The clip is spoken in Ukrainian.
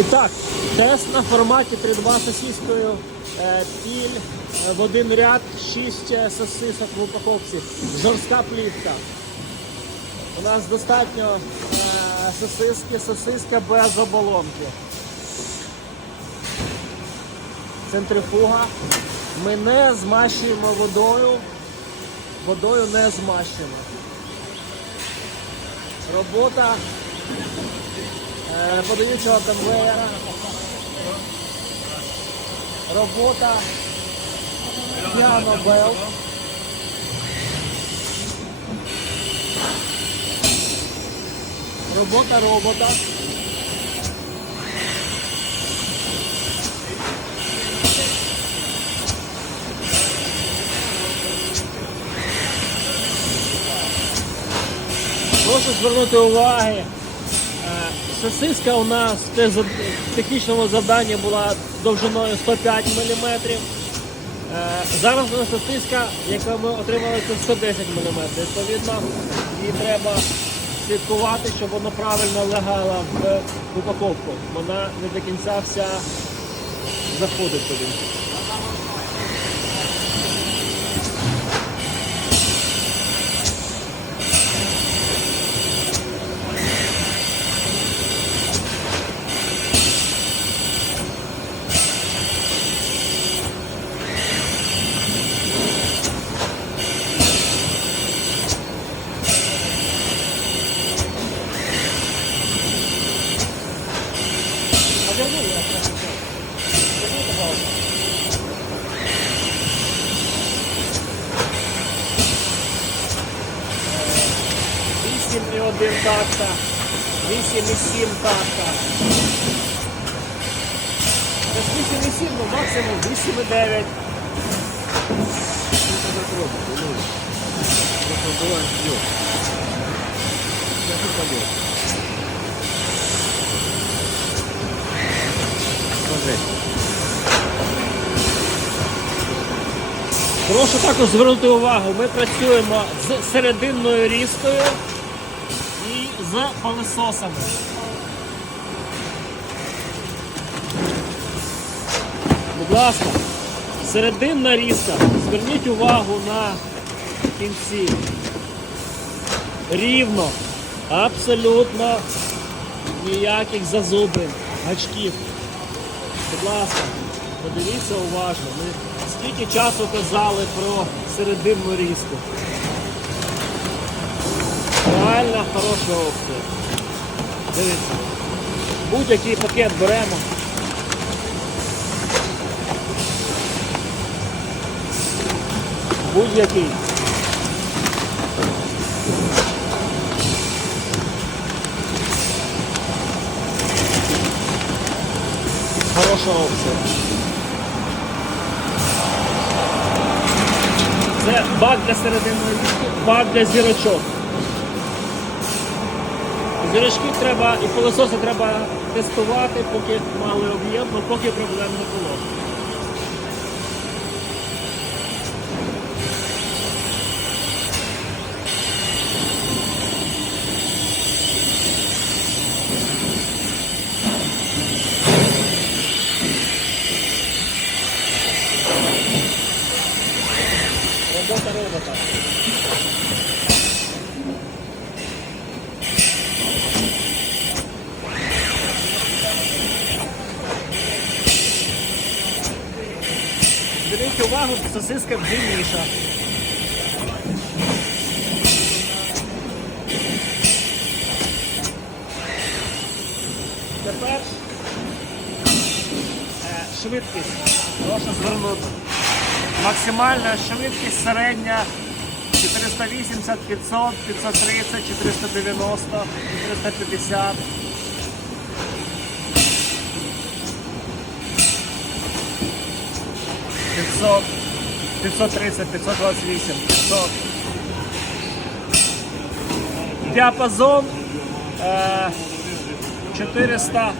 І так, тест на форматі 3-2 сосіскою е, піль е, в один ряд, 6 сосисок в упаковці. Жорстка плівка. У нас достатньо е, сосиски, сосиска без оболонки. Центрифуга. Ми не змащуємо водою. Водою не змащуємо. Робота е, подаючого конвейера. Робота Bell. Робота робота. Прошу звернути уваги. Е, Сосиска у нас те- в технічному завданні була довжиною 105 мм. Зараз у нас сосиска, яку ми отримали, це 110 мм. Відповідно, її треба слідкувати, щоб вона правильно лягала в упаковку. Вона не до кінця вся заходить туди. 8,1 такта, 8,7 такта. 8,7, ну максимум 8,9. Прошу також звернути увагу, ми працюємо з серединною різкою і з пилососами. Будь ласка, серединна різка. Зверніть увагу на кінці. Рівно, абсолютно ніяких зазубрин, гачків. Будь ласка, подивіться уважно. Ми скільки часу казали про серединну різку. Реально хороша опція. Дивіться. Будь-який пакет беремо. Будь-який. Хороша опція. Це бак для серединної різки, бак для зірочок. Зірочки треба і пилососи треба тестувати, поки мали об'єм, але поки проблем не було. Робота робота. Зверніть увагу, сосиска длинніша. Тепер е, швидкість. Прошу звернути. Максимальна швидкість середня 480, 500, 530, 490, 450. Пятьсот, 530, 528, 500. Діапазон е, 400